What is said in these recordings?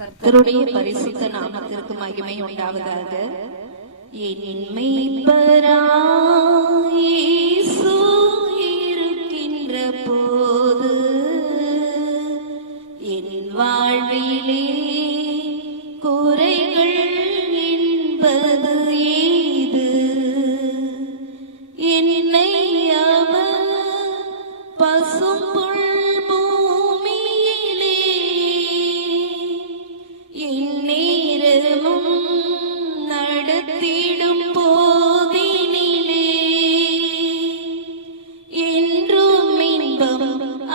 கர்த்தருடைய பரிசுத்த நாமத்திற்கு மகிமை உண்டாவதாக. என் மெய்ப்பராய் இயேசு இருக்கின்ற போது என் வாழ்விலே குறைகள் என்பது ஏது? என்னை அவர் பசும்புல் நடத்திடும் போதினிலே என்றும் இன்பம்,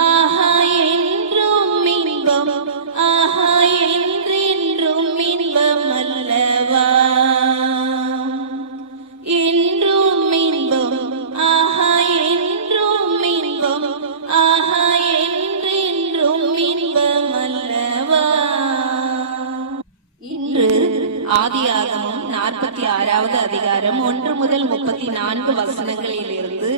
ஆஹா என்றும் இன்பம், ஆஹா என்றென்றும் இன்பம் அல்லவா? என்றும் இன்பம், ஆஹா என்றும் இன்பம், ஆஹா என்றென்றும் இன்பம் அல்லவா? இன்று ஆதியாகமம் 46வது அதிகாரம் 1 முதல் 34 வசனங்களில் இருந்து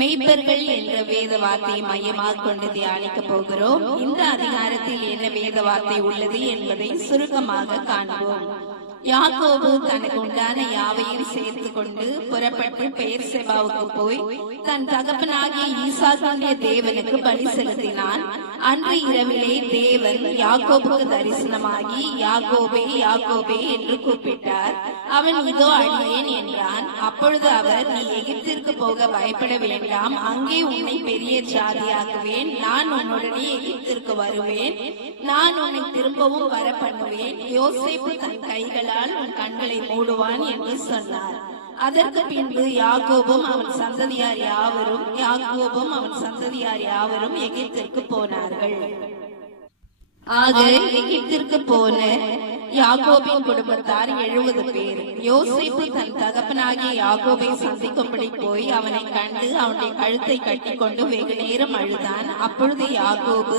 மெய்ப்பர்கள் என்ற வேத வார்த்தையை மையமாக கொண்டு தியானிக்க போகிறோம். இந்த அதிகாரத்தில் என்ன வேத வார்த்தை உள்ளது என்பதை சுருக்கமாக காண்போம். யாக்கோபு தனக்கு உண்டான யாவையும் சேர்த்து கொண்டு புறப்பட்டு பெயர்செபாவுக்கு போய் தன் தகப்பனாகிய ஈசாக்குடைய தேவனுக்கு பலி செலுத்தினான். அன்று இரவிலே தேவன் யாக்கோபுக்கு தரிசனமாகி யாக்கோபே யாக்கோபே என்று கூப்பிட்டார். அவன் இதோ அடியேன் என்றான். அப்பொழுது அவர், நீ எகிப்திற்கு போக பயப்பட வேண்டாம், அங்கே உன்னை பெரிய ஜாதியாக்குவேன், நான் உன்னுடனே எகிப்திற்கு வருவேன், நான் உன்னை திரும்பவும் வர பண்ணுவேன், யோசேப்பு தன் கைகளால் உன் கண்களை மூடுவான் என்று சொன்னார். அதற்கு பின்பு யாக்கோபும் அவன் சந்ததியார் யாவரும் எகிப்திற்கு போனார்கள். ஆக எகிப்திற்கு போன யாக்கோபின் குடும்பத்தார் 70 பேர். யோசேப்பு தன் தகப்பனாகிய யாக்கோபை சந்திக்கும்படி போய் அவனை கண்டு அவனுடைய கழுத்தை கட்டி கொண்டு வெகு நேரம் அழுதான். அப்பொழுது யாக்கோபு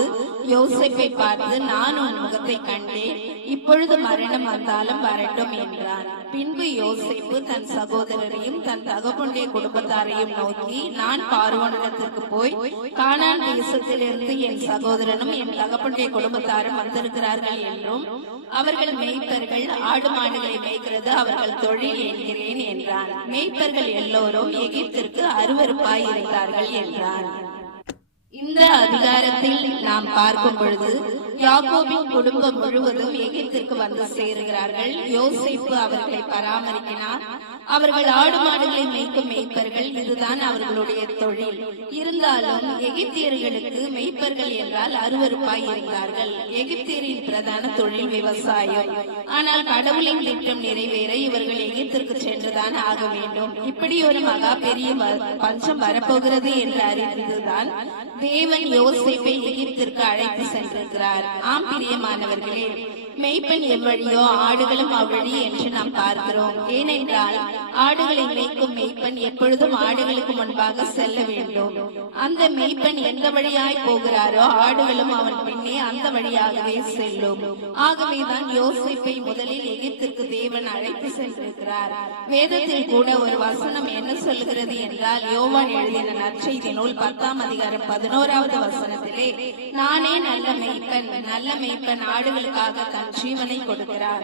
யோசேப்பை பார்த்து, நான் உன் முகத்தை கண்டேன், இப்பொழுது மரணம் வந்தாலும் வரட்டும் என்றான். பின்பு யோசேப்பு தன் சகோதரரையும் தன் தகப்பனுடைய குடும்பத்தாரையும் நோக்கி, நான் பார்வோனிடத்திற்கு போய் கானான் தேசத்திலிருந்து என் சகோதரனும் என் தகப்பனுடைய குடும்பத்தாரும் வந்திருக்கிறார்கள் என்றும் அவர்கள் மேய்ப்பர்கள் ஆடு மாடுகளை மேய்க்கிறது அவர்கள் தொழில் என்கிறேன் என்றான். மேய்ப்பர்கள் எல்லோரும் எகிப்திற்கு அருவருப்பாய் இருந்தார்கள் என்றான். இந்த அதிகாரத்தில் நாம் பார்க்கும் பொழுது யாக்கோபின் குடும்பம் முழுவதும் எகிப்திற்கு வந்து சேருகிறார்கள். யோசேப்பு அவர்களை பராமரிக்கிறார். அவர்கள் ஆடு மாடுகளை மேய்க்கும் மேய்ப்பர்கள், இதுதான் அவர்களுடைய தொழில். இருந்தாலும் எகிப்தியர்களுக்கு மேய்ப்பர்கள் என்றால் அருவருப்பாய் இருந்தார்கள். எகிப்தியரின் பிரதான தொழில் விவசாயம். ஆனால் கடவுளின் திட்டம் நிறைவேற இவர்கள் எகிப்திற்கு சென்றுதான் ஆக வேண்டும். இப்படி ஒரு மகா பெரிய பஞ்சம் வரப்போகிறது என்று அறிந்ததுதான் தேவன் யோசேப்பை எகிப்திற்கு அழைத்து சென்றிருக்கிறார். ஆம் பிரியமானவர்களே, மேய்ப்பன் எவ்வழியோ ஆடுகளும் அவ்வழி என்று நாம் பார்க்கிறோம். ஏனென்றால் ஆடுகளை மேய்க்கும் மேய்ப்பன் எப்பொழுதும் ஆடுகளுக்கு முன்பாக செல்ல வேண்டும். அந்த மேய்ப்பன் எந்த வழியாய் போகிறாரோ ஆடுகளும் அவன் பின்னே அந்த வழியாகவே செல்லும். ஆகவேதான் யோசேப்பை முதலில் எகிப்திற்கு தேவன் அழைத்து சென்றிருக்கிறார். வேதத்தில் கூட ஒரு வசனம் என்ன சொல்கிறது என்றால், யோவான் எழுதின நற்செய்தி நூல் 10ஆம் அதிகாரம் 11வது வசனத்திலே, நானே நல்ல மேய்ப்பன் ஆடுகளுக்காக தன் ஜீவனை கொடுக்கிறார்.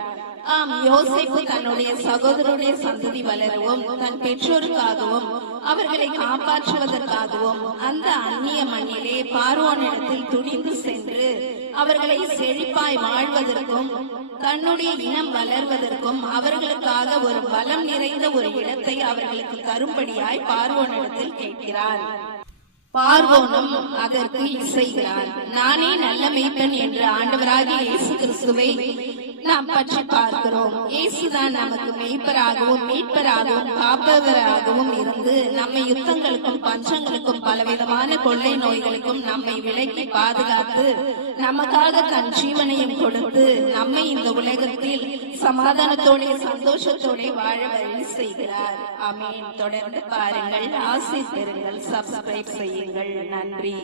ஆம், யோசேப்பு தன்னுடைய சகோதரருடைய சந்ததி வளரவும் தன் பெற்றோருக்காகவும் அவர்களை காப்பாற்றுவதற்காகவும் அந்த அந்நிய மண்ணிலே பார்வோனிடத்தில் துணிந்து சென்று அவர்களை செழிப்பாய் வாழ்வதற்கும் தன்னுடைய இனம் வளர்வதற்கும் அவர்களுக்காக ஒரு பலம் நிறைந்த ஒரு இடத்தை அவர்களுக்கு தரும்படியாய் பார்வோனிடத்தில் கேட்கிறார். பார்வோனும் அதற்கு இசைகிறார். நானே நல்ல மேய்ப்பன் என்று ஆண்டவராகிய இயேசு கிறிஸ்துவை நாம் பற்றி பார்க்கிறோம். இயேசுதான் நமக்கு மேய்ப்பராகவும் மீட்பராகவும் காப்பவராகவும் இருந்து நம்மை யுத்தங்களுக்கும் பஞ்சங்களுக்கும் பலவிதமான கொள்ளை நோய்களுக்கும் நம்மை விலக்கி பாதுகாத்து நமக்காக தன் ஜீவனையும் கொடுத்து நம்மை இந்த உலகத்தில் சமாதானத்தோட சந்தோஷத்தோட வாழ வழி செய்கிறார். ஆமென். தொடர்ந்து பாருங்கள், ஆசீர்வதிங்கள், சப்ஸ்கிரைப் செய்யுங்கள். நன்றி.